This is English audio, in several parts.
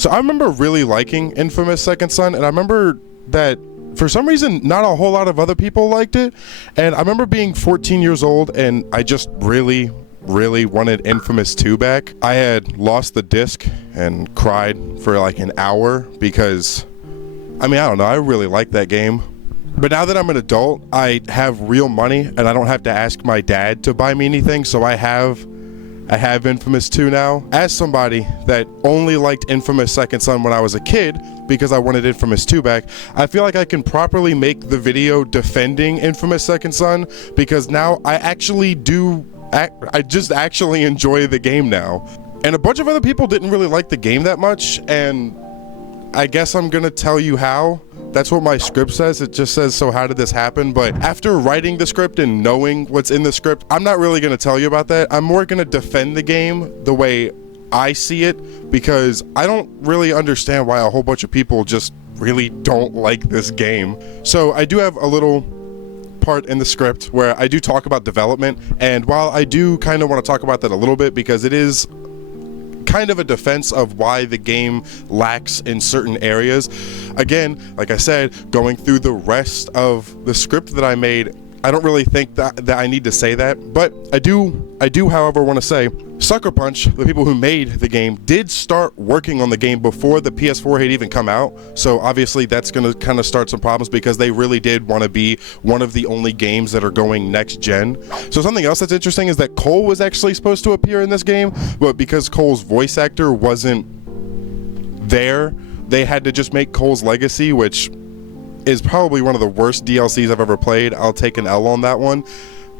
So I remember really liking Infamous Second Son, and I remember that for some reason not a whole lot of other people liked it. And I remember being 14 years old and I just really wanted Infamous 2 back. I had lost the disc and cried for like an hour because, I mean, I don't know, I really liked that game. But now that I'm an adult, I have real money and I don't have to ask my dad to buy me anything, so I have Infamous 2 now. As somebody that only liked Infamous Second Son when I was a kid because I wanted Infamous 2 back, I feel like I can properly make the video defending Infamous Second Son because now I just actually enjoy the game now. And a bunch of other people didn't really like the game that much, and I guess I'm gonna tell you how. That's what my script says. It just says, so how did this happen? But after writing the script and knowing what's in the script, I'm not really gonna tell you about that. I'm more gonna defend the game the way I see it, because I don't really understand why a whole bunch of people just really don't like this game. So I do have a little part in the script where I do talk about development, and while I do kind of want to talk about that a little bit because it is kind of a defense of why the game lacks in certain areas. Again, like I said, going through the rest of the script that I made, I don't really think that I need to say that, but I do however want to say Sucker Punch, the people who made the game, did start working on the game before the PS4 had even come out, so obviously that's going to kind of start some problems because they really did want to be one of the only games that are going next gen. So something else that's interesting is that Cole was actually supposed to appear in this game, but because Cole's voice actor wasn't there, they had to just make Cole's Legacy, which is probably one of the worst DLCs I've ever played. I'll take an L on that one.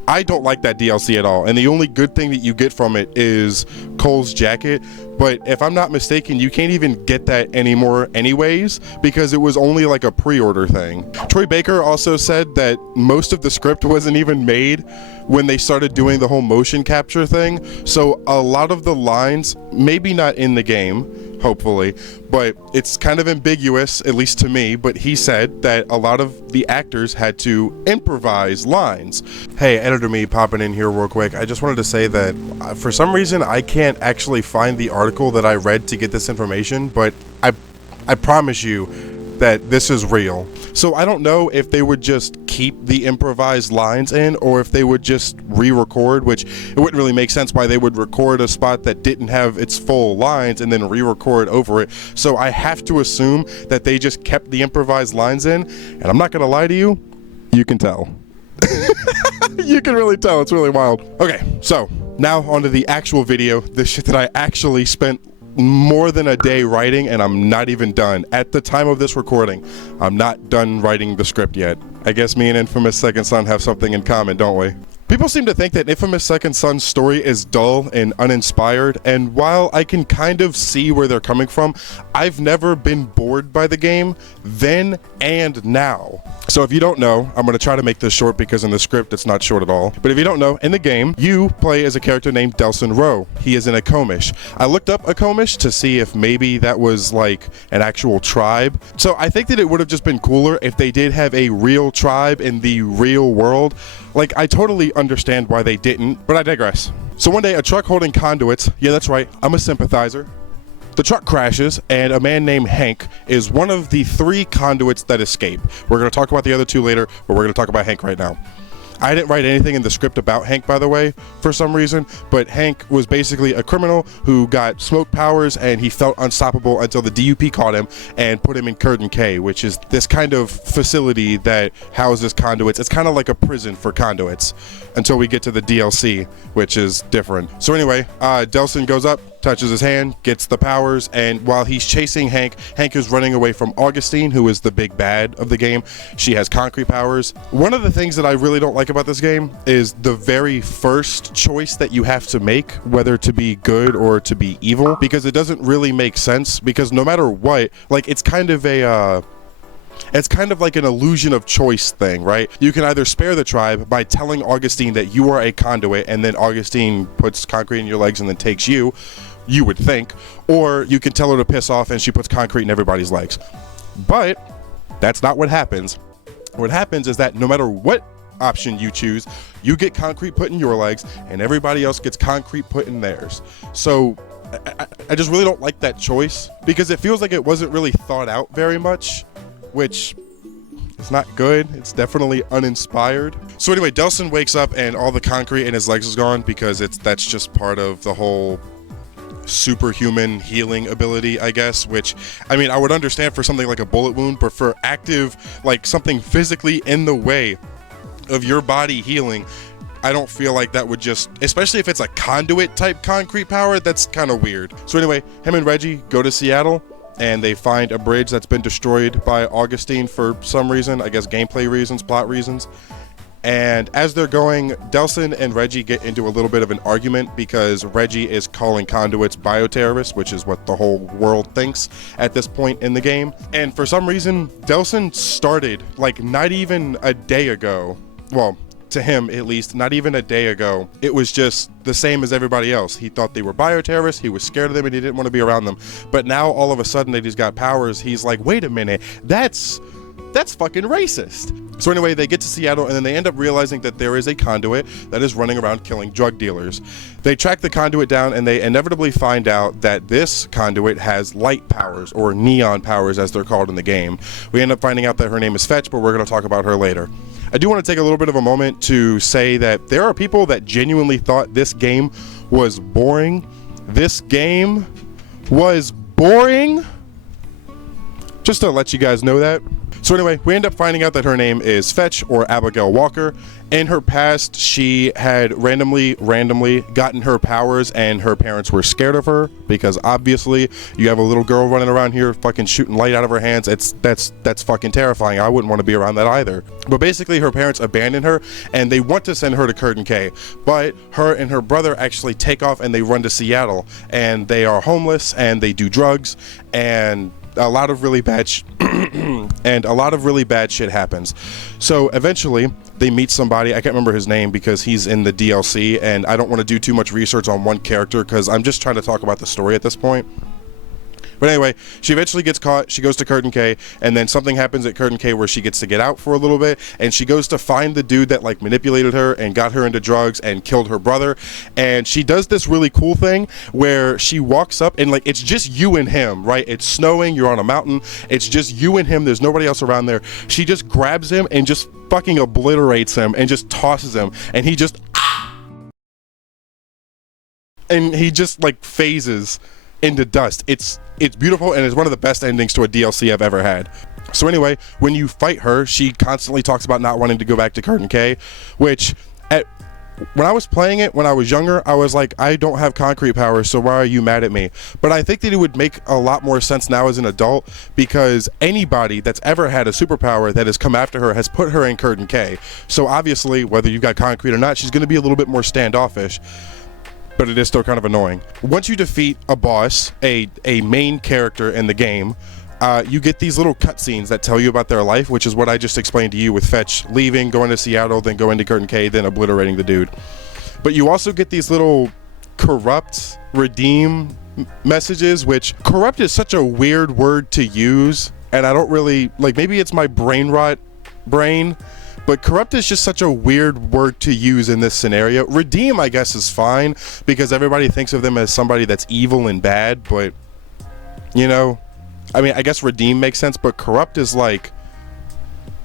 I don't like that DLC at all, and the only good thing that you get from it is Cole's jacket, but if I'm not mistaken, you can't even get that anymore anyways, because it was only like a pre-order thing. Troy Baker also said that most of the script wasn't even made when they started doing the whole motion capture thing, so a lot of the lines, maybe not in the game, hopefully, but it's kind of ambiguous, at least to me, but he said that a lot of the actors had to improvise lines. Hey, editor me popping in here real quick. I just wanted to say that for some reason I can't actually find the article that I read to get this information, but I promise you that this is real. So I don't know if they would just keep the improvised lines in or if they would just re-record, which it wouldn't really make sense why they would record a spot that didn't have its full lines and then re-record over it. So I have to assume that they just kept the improvised lines in, and I'm not gonna lie to you, you can tell. You can really tell, it's really wild. Okay, so now onto the actual video, the shit that I actually spent more than a day writing, and I'm not even done. At the time of this recording, I'm not done writing the script yet. I guess me and Infamous Second Son have something in common, don't we? People seem to think that Infamous Second Son's story is dull and uninspired, and while I can kind of see where they're coming from, I've never been bored by the game, then and now. So if you don't know, I'm going to try to make this short because in the script it's not short at all, but if you don't know, in the game, you play as a character named Delson Rowe. He is an Akomish. I looked up Akomish to see if maybe that was like an actual tribe, so I think that it would have just been cooler if they did have a real tribe in the real world. Like, I totally understand why they didn't, but I digress. So one day, a truck holding conduits, yeah, that's right, I'm a sympathizer. The truck crashes, and a man named Hank is one of the 3 conduits that escape. We're going to talk about the other 2 later, but we're going to talk about Hank right now. I didn't write anything in the script about Hank, by the way, for some reason, but Hank was basically a criminal who got smoke powers and he felt unstoppable until the DUP caught him and put him in Curtain K, which is this kind of facility that houses conduits. It's kind of like a prison for conduits until we get to the DLC, which is different. So anyway, Delson goes up, touches his hand, gets the powers, and while he's chasing Hank, Hank is running away from Augustine, who is the big bad of the game. She has concrete powers. One of the things that I really don't like about this game is the very first choice that you have to make, whether to be good or to be evil, because it doesn't really make sense, because no matter what, like, it's kind of a it's kind of like an illusion of choice thing, right? You can either spare the tribe by telling Augustine that you are a conduit, and then Augustine puts concrete in your legs and then takes you would think, or you can tell her to piss off and she puts concrete in everybody's legs. But that's not what happens. What happens is that no matter what option you choose, you get concrete put in your legs and everybody else gets concrete put in theirs. So I just really don't like that choice because it feels like it wasn't really thought out very much, which is not good. It's definitely uninspired. So anyway, Delsin wakes up and all the concrete in his legs is gone because that's just part of the whole superhuman healing ability, I guess, which, I mean, I would understand for something like a bullet wound, but for active, like something physically in the way of your body healing, I don't feel like that would just, especially if it's a conduit type concrete power, that's kind of weird. So anyway, him and Reggie go to Seattle and they find a bridge that's been destroyed by Augustine for some reason, I guess gameplay reasons, plot reasons. And as they're going, Delsin and Reggie get into a little bit of an argument because Reggie is calling conduits bioterrorists, which is what the whole world thinks at this point in the game. And for some reason, Delsin started like not even a day ago, well, to him at least, not even a day ago, it was just the same as everybody else. He thought they were bioterrorists, he was scared of them, and he didn't want to be around them. But now all of a sudden that he's got powers, he's like, wait a minute, that's fucking racist. So anyway, they get to Seattle and then they end up realizing that there is a conduit that is running around killing drug dealers. They track the conduit down and they inevitably find out that this conduit has light powers, or neon powers as they're called in the game. We end up finding out that her name is Fetch, but we're going to talk about her later. I do want to take a little bit of a moment to say that there are people that genuinely thought this game was boring. This game was boring. Just to let you guys know that. So anyway, we end up finding out that her name is Fetch, or Abigail Walker. In her past, she had randomly gotten her powers and her parents were scared of her because obviously you have a little girl running around here fucking shooting light out of her hands. That's fucking terrifying. I wouldn't want to be around that either. But basically her parents abandoned her and they want to send her to Curtin K. But her and her brother actually take off and they run to Seattle, and they are homeless and they do drugs and a lot of really bad shit happens. So eventually they meet somebody, I can't remember his name because he's in the DLC and I don't want to do too much research on one character because I'm just trying to talk about the story at this point. But anyway, she eventually gets caught, she goes to Curtin K, and then something happens at Curtin K where she gets to get out for a little bit, and she goes to find the dude that like manipulated her and got her into drugs and killed her brother. And she does this really cool thing where she walks up and like it's just you and him, right? It's snowing, you're on a mountain, it's just you and him, there's nobody else around there. She just grabs him and just fucking obliterates him and just tosses him, and he just like phases into dust. It's beautiful and it's one of the best endings to a DLC I've ever had. So anyway, when you fight her, she constantly talks about not wanting to go back to Curtin K, which when I was playing it when I was younger, I was like, I don't have concrete powers, so why are you mad at me? But I think that it would make a lot more sense now as an adult, because anybody that's ever had a superpower that has come after her has put her in Curtin K. So obviously, whether you've got concrete or not, she's going to be a little bit more standoffish. But it is still kind of annoying. Once you defeat a boss, a main character in the game, you get these little cutscenes that tell you about their life, which is what I just explained to you with Fetch leaving, going to Seattle, then going to Curtin K, then obliterating the dude. But you also get these little corrupt, redeem messages, which corrupt is such a weird word to use, and I don't really, like, maybe it's my brain rot brain, but corrupt is just such a weird word to use in this scenario. Redeem, I guess, is fine because everybody thinks of them as somebody that's evil and bad, but, you know, I mean, I guess redeem makes sense, but corrupt is like,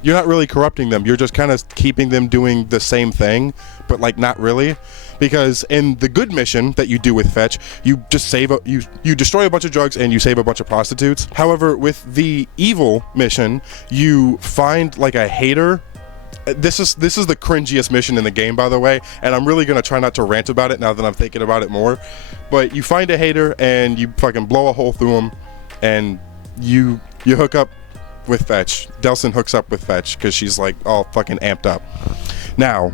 you're not really corrupting them. You're just kind of keeping them doing the same thing, but like not really. Because in the good mission that you do with Fetch, you just you destroy a bunch of drugs and you save a bunch of prostitutes. However, with the evil mission, you find like a hater. This is the cringiest mission in the game, by the way, and I'm really gonna try not to rant about it now that I'm thinking about it more. But you find a hater and you fucking blow a hole through him, and you hook up with Fetch. Delsin hooks up with Fetch because she's like all fucking amped up. Now,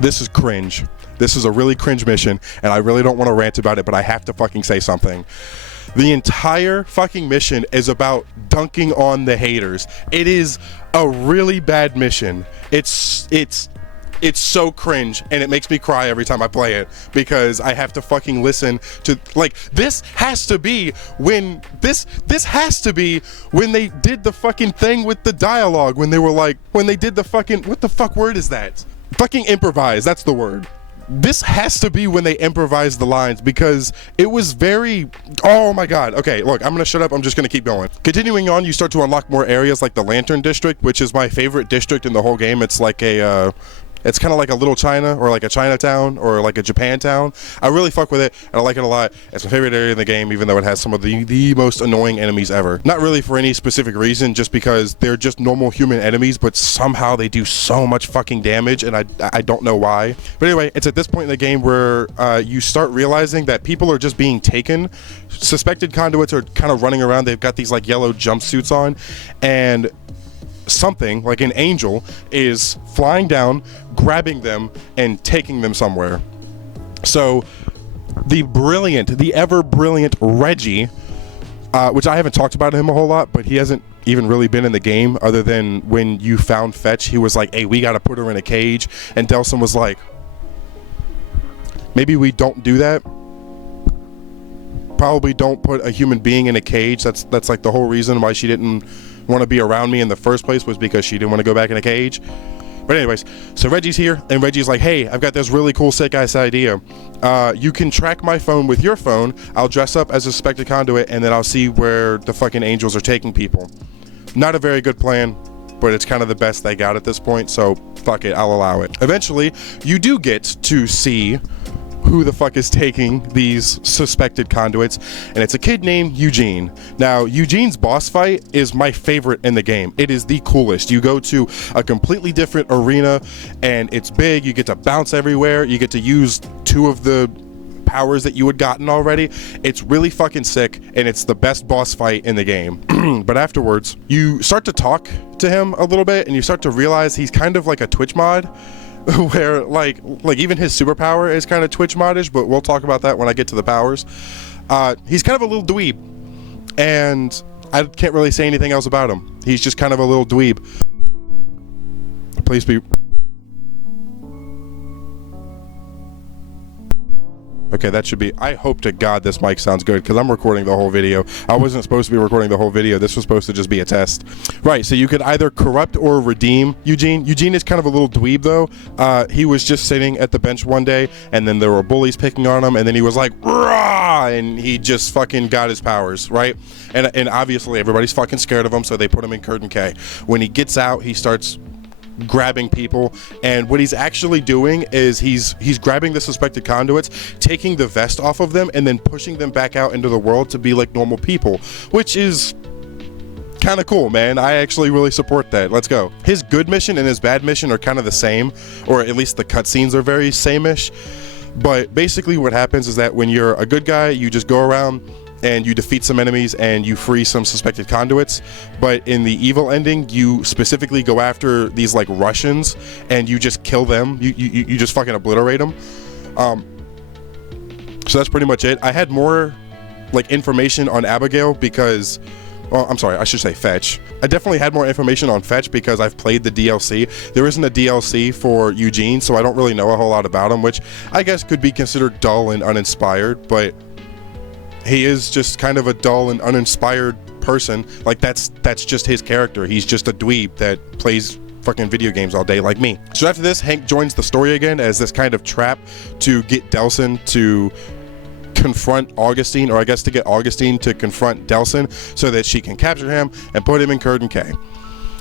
this is cringe. This is a really cringe mission, and I really don't want to rant about it, but I have to fucking say something. The entire fucking mission is about dunking on the haters. It is a really bad mission. It's so cringe, and it makes me cry every time I play it because I have to fucking listen to, like, this has to be when they did the fucking thing with the dialogue, when they were like, when they did the fucking, what the fuck word is that? Fucking improvise, that's the word. This has to be when they improvised the lines, because it was very, oh my god. Okay, look, I'm gonna shut up, I'm just gonna keep going. Continuing on, you start to unlock more areas like the Lantern District, which is my favorite district in the whole game. It's like a it's kind of like a little China, or like a Chinatown, or like a Japantown. I really fuck with it, and I like it a lot. It's my favorite area in the game, even though it has some of the most annoying enemies ever. Not really for any specific reason, just because they're just normal human enemies, but somehow they do so much fucking damage, and I don't know why. But anyway, it's at this point in the game where you start realizing that people are just being taken. Suspected conduits are kind of running around. They've got these like yellow jumpsuits on, and something like an angel is flying down, grabbing them and taking them somewhere. So the ever brilliant Reggie, which I haven't talked about him a whole lot, but he hasn't even really been in the game other than when you found Fetch. He was like, hey, we gotta put her in a cage, and Delson was like, maybe we don't do that. Probably don't put a human being in a cage. That's like the whole reason why she didn't want to be around me in the first place, was because she didn't want to go back in a cage. But anyways, so Reggie's here, and Reggie's like, hey, I've got this really cool sick ass idea. You can track my phone with your phone. I'll dress up as a suspected conduit, and then I'll see where the fucking angels are taking people. Not a very good plan, but it's kind of the best they got at this point, so fuck it, I'll allow it. Eventually, you do get to see who the fuck is taking these suspected conduits, and it's a kid named Eugene. Now, Eugene's boss fight is my favorite in the game. It is the coolest. You go to a completely different arena, and it's big. You get to bounce everywhere. You get to use 2 of the powers that you had gotten already. It's really fucking sick, and it's the best boss fight in the game. But afterwards, you start to talk to him a little bit, and you start to realize he's kind of like a Twitch mod, where like even his superpower is kind of Twitch modish, but we'll talk about that when I get to the powers. He's kind of a little dweeb, and I can't really say anything else about him. He's just kind of a little dweeb. Please be... Okay, that should be... I hope to God this mic sounds good, because I'm recording the whole video. I wasn't supposed to be recording the whole video. This was supposed to just be a test. Right, so you could either corrupt or redeem Eugene. Eugene is kind of a little dweeb, though. He was just sitting at the bench one day, and then there were bullies picking on him, and then he was like, rah! And he just fucking got his powers, right? And obviously everybody's fucking scared of him, so they put him in Curtain K. When he gets out, he starts grabbing people, and what he's actually doing is he's grabbing the suspected conduits, taking the vest off of them, and then pushing them back out into the world to be like normal people, which is kind of cool, man. I actually really support that. Let's go. His good mission and his bad mission are kind of the same, or at least the cutscenes are very same-ish. But basically what happens is that when you're a good guy, you just go around and you defeat some enemies and you free some suspected conduits. But in the evil ending, you specifically go after these like Russians and you just kill them. You just fucking obliterate them. So that's pretty much it. I had more like information on Abigail because, well, I'm sorry, I should say Fetch. I definitely had more information on Fetch because I've played the DLC. There isn't a DLC for Eugene, so I don't really know a whole lot about him, which I guess could be considered dull and uninspired, but he is just kind of a dull and uninspired person. Like that's just his character. He's just a dweeb that plays fucking video games all day like me. So after this, Hank joins the story again as this kind of trap to get Delson to confront Augustine, or I guess to get Augustine to confront Delson so that she can capture him and put him in Curtain K.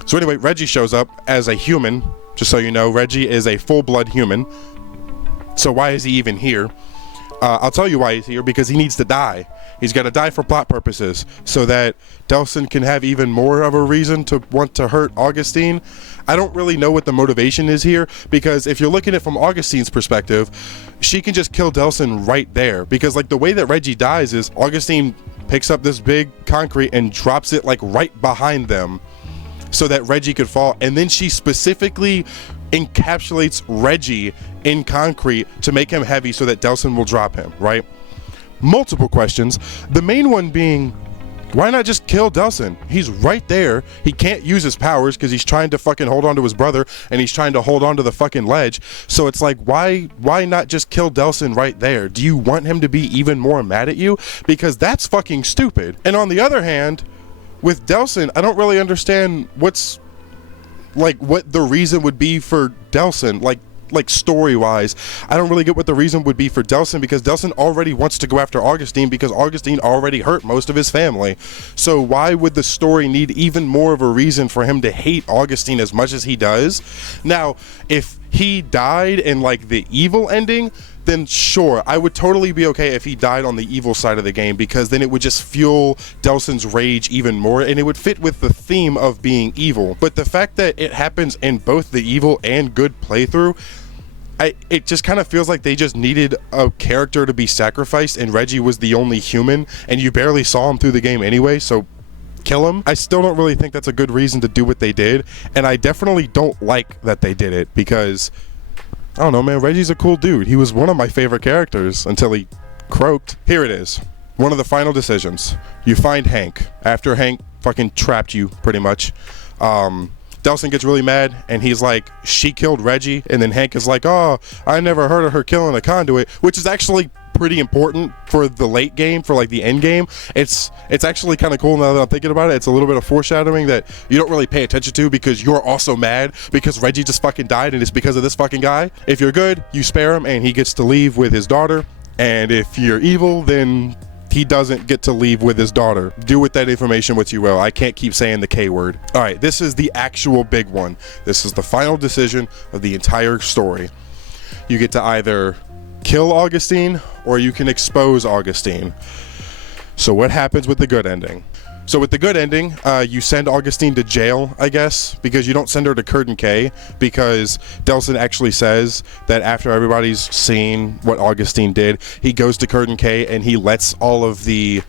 So anyway, Reggie shows up as a human. Just so you know, Reggie is a full-blood human. So why is he even here? I'll tell you why he's here, because he needs to die. He's got to die for plot purposes so that Delson can have even more of a reason to want to hurt Augustine. I don't really know what the motivation is here, because if you're looking at it from Augustine's perspective, she can just kill Delson right there, because like the way that Reggie dies is Augustine picks up this big concrete and drops it like right behind them so that Reggie could fall, and then she specifically encapsulates Reggie in concrete to make him heavy so that Delson will drop him, right? Multiple questions. The main one being, why not just kill Delson? He's right there. He can't use his powers because he's trying to fucking hold on to his brother, and he's trying to hold on to the fucking ledge. So it's like, why not just kill Delson right there? Do you want him to be even more mad at you? Because that's fucking stupid. And on the other hand, with Delson, I don't really understand what the reason would be for Delson. Like, like story-wise, I don't really get what the reason would be for Delsin, because Delsin already wants to go after Augustine because Augustine already hurt most of his family. So why would the story need even more of a reason for him to hate Augustine as much as he does? Now, if he died in like the evil ending, then sure, I would totally be okay if he died on the evil side of the game, because then it would just fuel Delsin's rage even more, and it would fit with the theme of being evil. But the fact that it happens in both the evil and good playthrough, it just kind of feels like they just needed a character to be sacrificed, and Reggie was the only human, and you barely saw him through the game anyway, so kill him. I still don't really think that's a good reason to do what they did, and I definitely don't like that they did it, because I don't know, man, Reggie's a cool dude. He was one of my favorite characters until he croaked. Here it is. One of the final decisions. You find Hank after Hank fucking trapped you, pretty much. Delsin gets really mad, and he's like, she killed Reggie, and then Hank is like, oh, I never heard of her killing a conduit, which is actually pretty important for the late game, for like the end game. It's actually kind of cool now that I'm thinking about it. It's a little bit of foreshadowing that you don't really pay attention to, because you're also mad because Reggie just fucking died and it's because of this fucking guy. If you're good, you spare him and he gets to leave with his daughter, and if you're evil, then he doesn't get to leave with his daughter. Do with that information what you will. I can't keep saying the K word. All right, this is the actual big one. This is the final decision of the entire story. You get to either kill Augustine or you can expose Augustine. So what happens with the good ending? So with the good ending, you send Augustine to jail, I guess, because you don't send her to Curtin K, because Delsin actually says that after everybody's seen what Augustine did, he goes to Curtin K and he lets all of the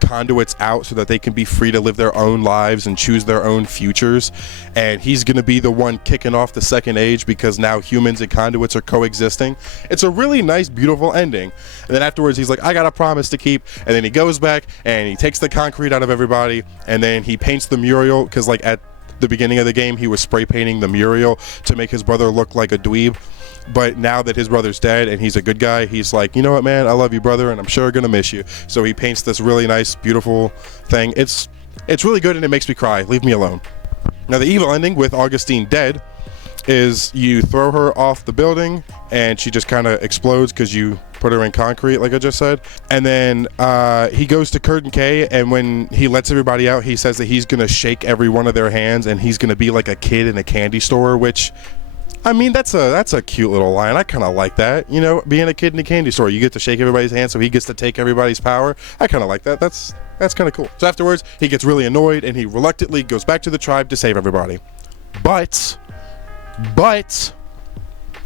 conduits out so that they can be free to live their own lives and choose their own futures. And he's going to be the one kicking off the second age, because now humans and conduits are coexisting. It's a really nice, beautiful ending. And then afterwards he's like, I got a promise to keep. And then he goes back and he takes the concrete out of everybody, and then he paints the mural, because like at the beginning of the game he was spray painting the mural to make his brother look like a dweeb. But now that his brother's dead and he's a good guy, he's like, you know what, man, I love you, brother, and I'm sure gonna miss you. So he paints this really nice, beautiful thing. It's really good, and it makes me cry. Leave me alone. Now the evil ending with Augustine dead is you throw her off the building and she just kind of explodes because you put her in concrete, like I just said. And then he goes to Curtin K, and when he lets everybody out, he says that he's gonna shake every one of their hands and he's gonna be like a kid in a candy store, which, I mean, that's a cute little line. I kind of like that, you know, being a kid in a candy store. You get to shake everybody's hand, so he gets to take everybody's power. I kind of like that. That's kind of cool. So afterwards, he gets really annoyed, and he reluctantly goes back to the tribe to save everybody. But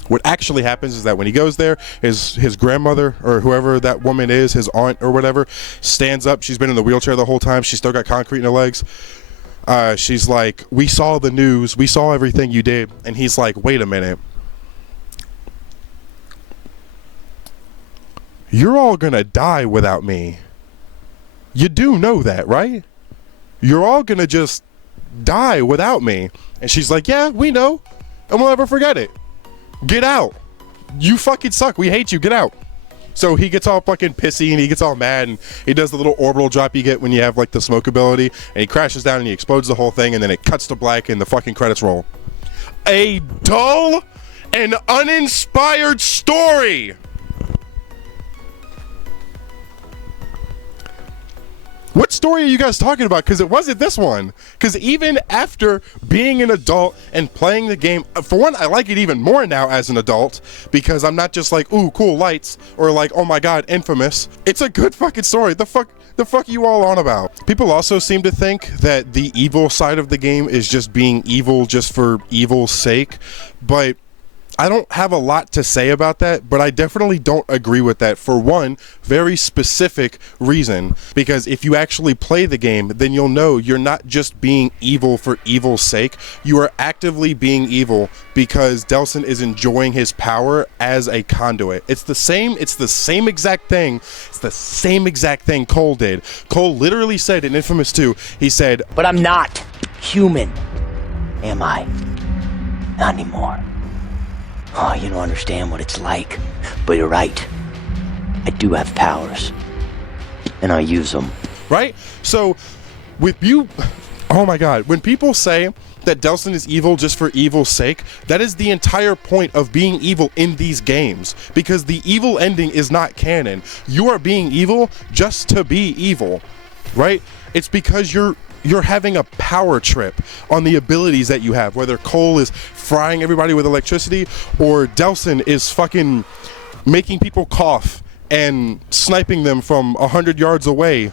what actually happens is that when he goes there, his grandmother, or whoever that woman is, his aunt or whatever, stands up. She's been in the wheelchair the whole time. She's still got concrete in her legs. She's like, we saw the news, we saw everything you did. And he's like, wait a minute, you're all gonna die without me. You do know that, right? You're all gonna just die without me. And she's like, yeah, we know, and we'll never forget it. Get out. You fucking suck. We hate you. Get out. So he gets all fucking pissy and he gets all mad, and he does the little orbital drop you get when you have like the smoke ability, and he crashes down and he explodes the whole thing, and then it cuts to black and the fucking credits roll. A dull and uninspired story. What story are you guys talking about? Because it wasn't this one. Because even after being an adult and playing the game, for one, I like it even more now as an adult, because I'm not just like, ooh, cool lights, or like, oh my god, InFamous. It's a good fucking story. The fuck you all on about? People also seem to think that the evil side of the game is just being evil just for evil's sake, but I don't have a lot to say about that, but I definitely don't agree with that for one very specific reason. Because if you actually play the game, then you'll know you're not just being evil for evil's sake. You are actively being evil because Delsin is enjoying his power as a conduit. It's the same exact thing. It's the same exact thing Cole did. Cole literally said in InFamous 2, he said, but I'm not human, am I? Not anymore. Oh, you don't understand what it's like. But you're right. I do have powers. And I use them. Right? So, with you Oh my god, when people say that Delsin is evil just for evil's sake, that is the entire point of being evil in these games, because the evil ending is not canon. You are being evil just to be evil, right? It's because you're having a power trip on the abilities that you have, whether Cole is frying everybody with electricity or Delsin is fucking making people cough and sniping them from 100 yards away,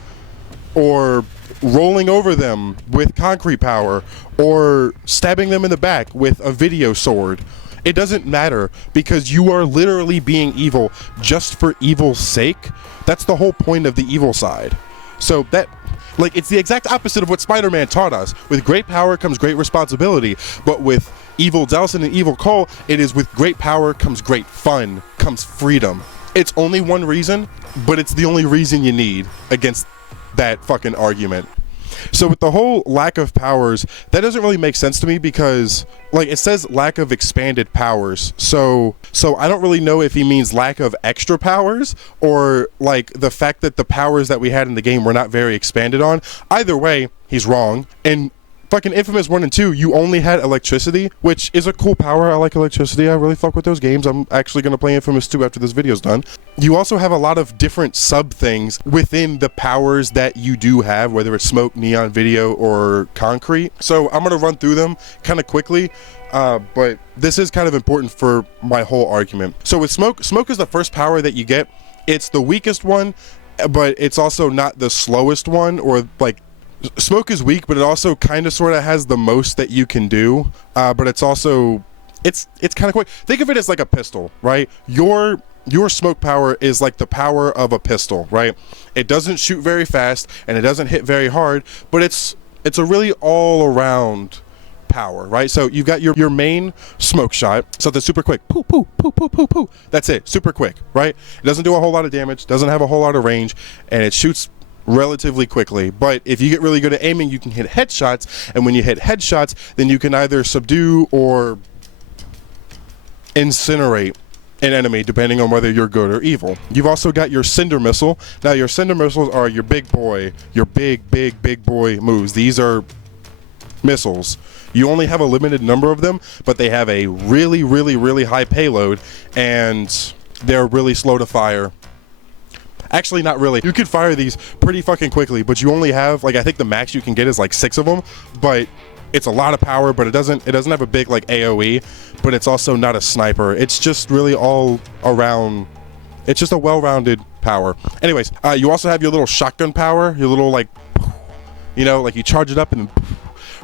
or rolling over them with concrete power, or stabbing them in the back with a video sword. It doesn't matter, because you are literally being evil just for evil's sake. That's the whole point of the evil side. So that, like, it's the exact opposite of what Spider-Man taught us. With great power comes great responsibility, but with evil Delsin and evil Cole, it is with great power comes great fun, comes freedom. It's only one reason, but it's the only reason you need against that fucking argument. So with the whole lack of powers, that doesn't really make sense to me, because like it says lack of expanded powers, so I don't really know if he means lack of extra powers, or like the fact that the powers that we had in the game were not very expanded on. Either way, he's wrong. And fucking InFamous 1 and 2, you only had electricity, which is a cool power. I like electricity. I really fuck with those games. I'm actually going to play InFamous 2 after this video's done. You also have a lot of different sub things within the powers that you do have, whether it's smoke, neon, video, or concrete. So I'm going to run through them kind of quickly, but this is kind of important for my whole argument. So with smoke is the first power that you get. It's the weakest one, but it's also not the slowest one, or like, smoke is weak, but it also kind of sort of has the most that you can do, but it's also it's kind of quick. Think of it as like a pistol, right? Your smoke power is like the power of a pistol, right? It doesn't shoot very fast and it doesn't hit very hard, but it's a really all around power, right? So you've got your main smoke shot, something super quick, poo poo poo poo poo poo, that's it, super quick, right? It doesn't do a whole lot of damage, doesn't have a whole lot of range, and it shoots relatively quickly. But if you get really good at aiming, you can hit headshots, and when you hit headshots, then you can either subdue or incinerate an enemy, depending on whether you're good or evil. You've also got your cinder missile. Now your cinder missiles are your big boy, your big boy moves. These are missiles. You only have a limited number of them, but they have a really high payload, and they're really slow to fire. Actually, not really. You can fire these pretty fucking quickly, but you only have, like, I think the max you can get is like 6 of them, but it's a lot of power, but it doesn't have a big like AoE, but it's also not a sniper. It's just really all around, it's just a well-rounded power. Anyways, you also have your little shotgun power, your little, like, you know, like you charge it up and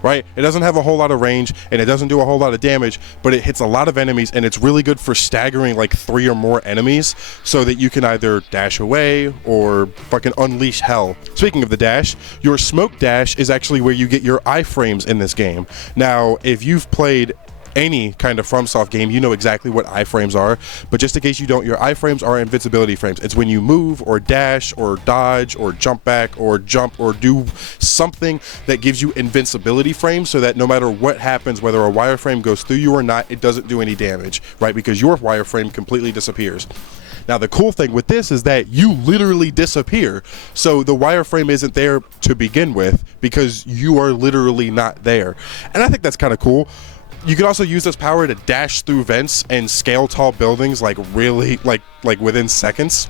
right? It doesn't have a whole lot of range, and it doesn't do a whole lot of damage, but it hits a lot of enemies, and it's really good for staggering like 3 or more enemies, so that you can either dash away or fucking unleash hell. Speaking of the dash, your smoke dash is actually where you get your iframes in this game. Now, if you've played any kind of FromSoft game, you know exactly what iframes are, but just in case you don't, your iframes are invincibility frames. It's when you move or dash or dodge or jump back or jump or do something that gives you invincibility frames, so that no matter what happens, whether a wireframe goes through you or not, it doesn't do any damage, right? Because your wireframe completely disappears. Now, the cool thing with this is that you literally disappear. So the wireframe isn't there to begin with, because you are literally not there. And I think that's kind of cool. You can also use this power to dash through vents and scale tall buildings, like really like within seconds,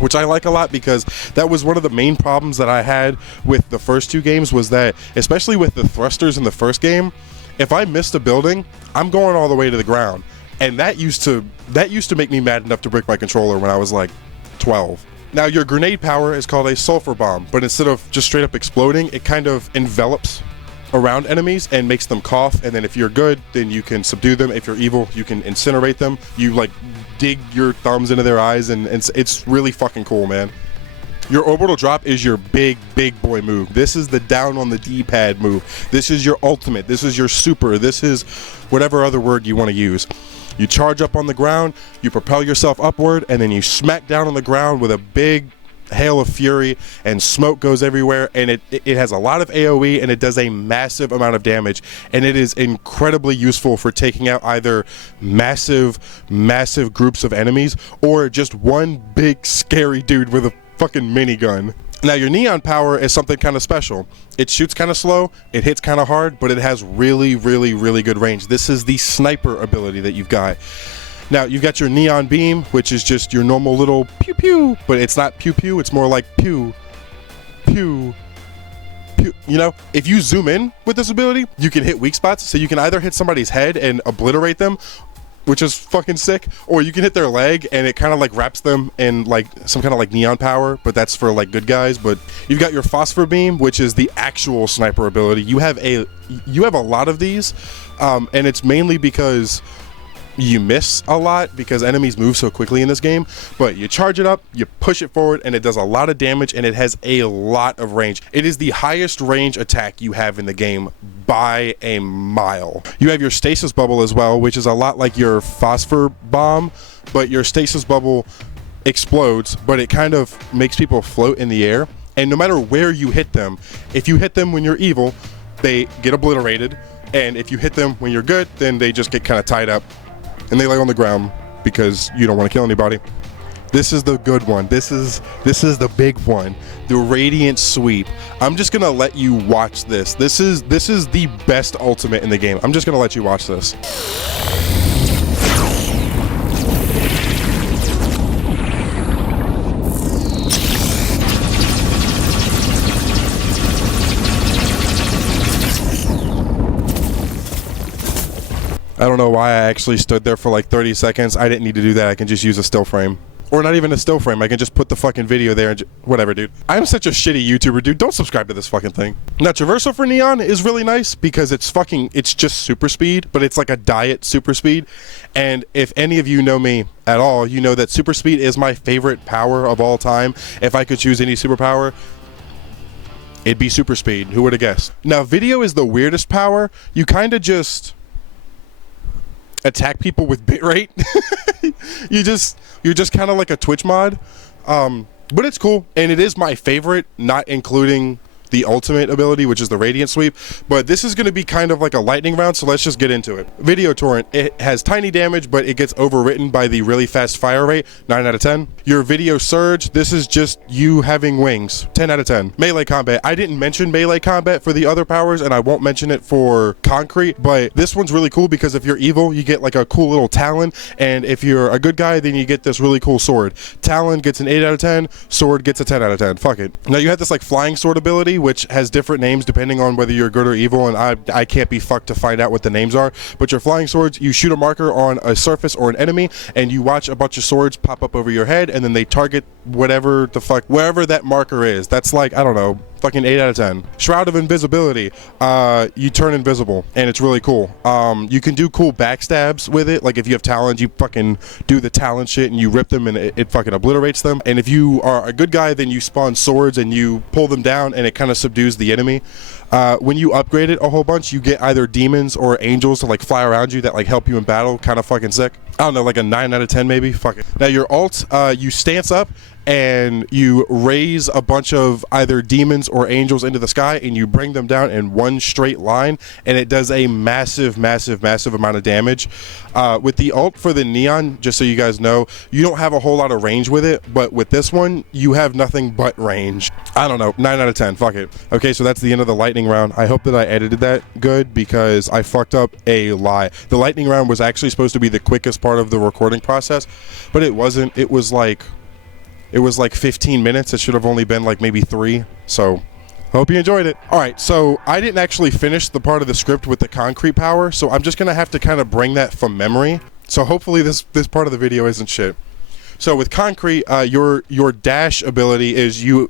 which I like a lot, because that was one of the main problems that I had with the first 2 games, was that, especially with the thrusters in the first game, if I missed a building, I'm going all the way to the ground. And that used to make me mad enough to break my controller when I was like 12. Now, your grenade power is called a sulfur bomb, but instead of just straight up exploding, it kind of envelops around enemies and makes them cough, and then if you're good, then you can subdue them. If you're evil, you can incinerate them. You like dig your thumbs into their eyes, and it's really fucking cool, man. Your orbital drop is your big boy move. This is the down on the D-pad move. This is your ultimate. This is your super. This is whatever other word you want to use. You charge up on the ground, you propel yourself upward, and then you smack down on the ground with a big hail of fury, and smoke goes everywhere, and it has a lot of AoE, and it does a massive amount of damage, and it is incredibly useful for taking out either massive groups of enemies, or just one big scary dude with a fucking minigun. Now your neon power is something kind of special. It shoots kind of slow, it hits kind of hard, but it has really, really, really good range. This is the sniper ability that you've got. Now you've got your neon beam, which is just your normal little pew pew, but it's not pew pew, it's more like pew, pew, pew. You know, if you zoom in with this ability, you can hit weak spots, so you can either hit somebody's head and obliterate them, which is fucking sick, or you can hit their leg and it kind of like wraps them in like some kind of like neon power, but that's for like good guys. But you've got your phosphor beam, which is the actual sniper ability. You have a lot of these, and it's mainly because you miss a lot because enemies move so quickly in this game, but you charge it up, you push it forward, and it does a lot of damage, and it has a lot of range. It is the highest range attack you have in the game by a mile. You have your stasis bubble as well, which is a lot like your phosphor bomb, but your stasis bubble explodes, but it kind of makes people float in the air, and no matter where you hit them, if you hit them when you're evil, they get obliterated, and if you hit them when you're good, then they just get kind of tied up and they lay on the ground because you don't want to kill anybody. This is the good one. This is the big one, the Radiant Sweep. I'm just gonna let you watch this. This is the best ultimate in the game. I'm just gonna let you watch this. I don't know why I actually stood there for like 30 seconds. I didn't need to do that. I can just use a still frame. Or not even a still frame. I can just put the fucking video there and whatever, dude. I'm such a shitty YouTuber, dude. Don't subscribe to this fucking thing. Now, traversal for Neon is really nice because it's just super speed, but it's like a diet super speed. And if any of you know me at all, you know that super speed is my favorite power of all time. If I could choose any superpower, it'd be super speed. Who would have guessed? Now, video is the weirdest power. You kind of just attack people with bitrate. You're just kind of like a Twitch mod, but it's cool, and it is my favorite, not including the ultimate ability, which is the Radiant Sweep. But this is going to be kind of like a lightning round, so let's just get into it. Video Torrent, it has tiny damage, but it gets overwritten by the really fast fire rate. 9 out of 10. Your Video Surge, this is just you having wings. 10 out of 10. Melee combat, I didn't mention melee combat for the other powers, and I won't mention it for Concrete, but this one's really cool because if you're evil, you get like a cool little Talon, and if you're a good guy, then you get this really cool sword. Talon gets an 8 out of 10, sword gets a 10 out of 10. Fuck it. Now you have this like flying sword ability, which has different names depending on whether you're good or evil, and I can't be fucked to find out what the names are. But your flying swords, you shoot a marker on a surface or an enemy, and you watch a bunch of swords pop up over your head, and then they target whatever the fuck, wherever that marker is. That's like, I don't know, fucking 8 out of 10. Shroud of Invisibility, you turn invisible, and it's really cool. You can do cool backstabs with it, like if you have talons, you fucking do the talon shit and you rip them and it fucking obliterates them. And if you are a good guy, then you spawn swords and you pull them down and it kind of subdues the enemy. When you upgrade it a whole bunch, you get either demons or angels to like fly around you that like help you in battle. Kind of fucking sick. I don't know, like a 9 out of 10 maybe. Fuck it. Now your ult, you stance up and you raise a bunch of either demons or angels into the sky and you bring them down in one straight line, and it does a massive amount of damage. With the ult for the Neon, just so you guys know, you don't have a whole lot of range with it, but with this one you have nothing but range. I don't know, 9 out of 10. Fuck it. Okay, so that's the end of the lightning round. I hope that I edited that good because I fucked up a lot. The lightning round was actually supposed to be the quickest part of the recording process, but it wasn't. It was like 15 minutes. It should have only been like maybe 3. So hope you enjoyed it. All right, so I didn't actually finish the part of the script with the concrete power, so I'm just gonna have to kind of bring that from memory. So hopefully this part of the video isn't shit. So with concrete, your dash ability is you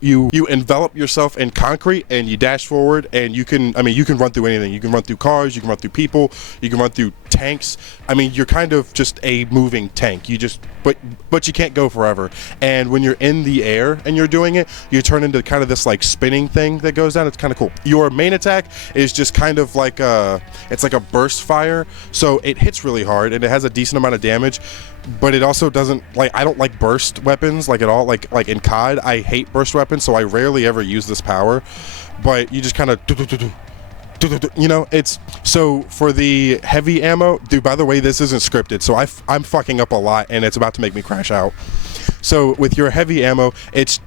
envelop yourself in concrete and you dash forward, and you can run through anything. You can run through cars, you can run through people, you can run through tanks. I mean, you're kind of just a moving tank. You just but you can't go forever. And when you're in the air and you're doing it, you turn into kind of this like spinning thing that goes down. It's kind of cool. Your main attack is just kind of like it's like a burst fire, so it hits really hard and it has a decent amount of damage. But it also doesn't, like, I don't like burst weapons like at all. Like in COD, I hate burst weapons, so I rarely ever use this power. But you just kind of, you know, it's, so for the heavy ammo, dude, by the way, this isn't scripted, so I'm fucking up a lot and it's about to make me crash out. So with your heavy ammo, it's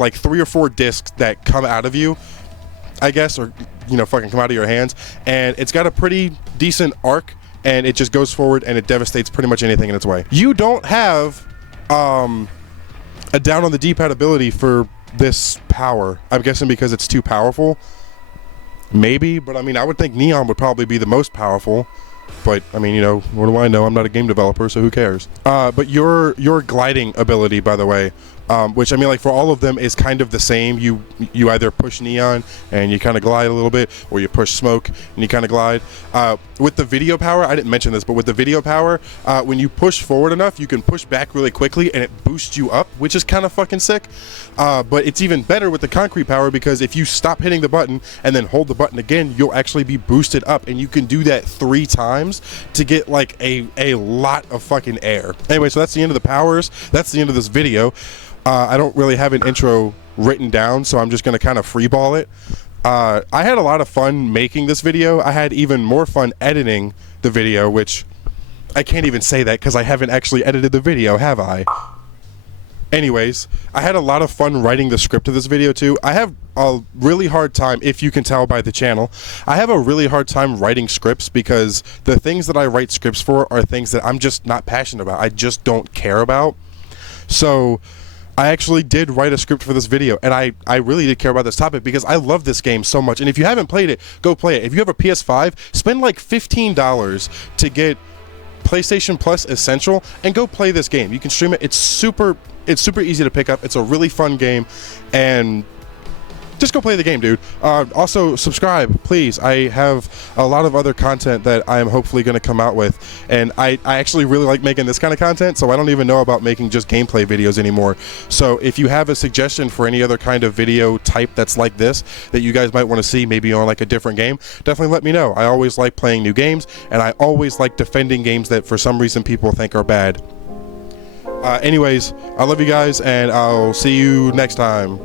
like 3 or 4 discs that come out of you, I guess, or fucking come out of your hands, and it's got a pretty decent arc, and it just goes forward and it devastates pretty much anything in its way. You don't have a down on the D-pad ability for this power. I'm guessing because it's too powerful. Maybe, but I mean, I would think Neon would probably be the most powerful. But I mean, what do I know? I'm not a game developer, so who cares? But your gliding ability, by the way, which I mean, like for all of them is kind of the same. You either push Neon and you kind of glide a little bit, or you push Smoke and you kind of glide. With the video power, I didn't mention this, but with the video power, when you push forward enough, you can push back really quickly and it boosts you up, which is kind of fucking sick. But it's even better with the concrete power, because if you stop hitting the button and then hold the button again, you'll actually be boosted up, and you can do that 3 times to get like a lot of fucking air. Anyway, so that's the end of the powers. That's the end of this video. I don't really have an intro written down, so I'm just going to kind of freeball it. I had a lot of fun making this video. I had even more fun editing the video, which I can't even say that because I haven't actually edited the video, have I? Anyways, I had a lot of fun writing the script of this video too. I have a really hard time, if you can tell by the channel, I have a really hard time writing scripts, because the things that I write scripts for are things that I'm just not passionate about. I just don't care about. So I actually did write a script for this video, and I really did care about this topic because I love this game so much. And if you haven't played it, go play it. If you have a PS5, spend like $15 to get PlayStation Plus Essential and go play this game. You can stream it. It's super easy to pick up. It's a really fun game, and just go play the game, dude. Also, subscribe, please. I have a lot of other content that I am hopefully going to come out with, and I actually really like making this kind of content, so I don't even know about making just gameplay videos anymore. So if you have a suggestion for any other kind of video type that's like this that you guys might want to see, maybe on like a different game, definitely let me know. I always like playing new games, and I always like defending games that for some reason people think are bad. Anyways, I love you guys, and I'll see you next time.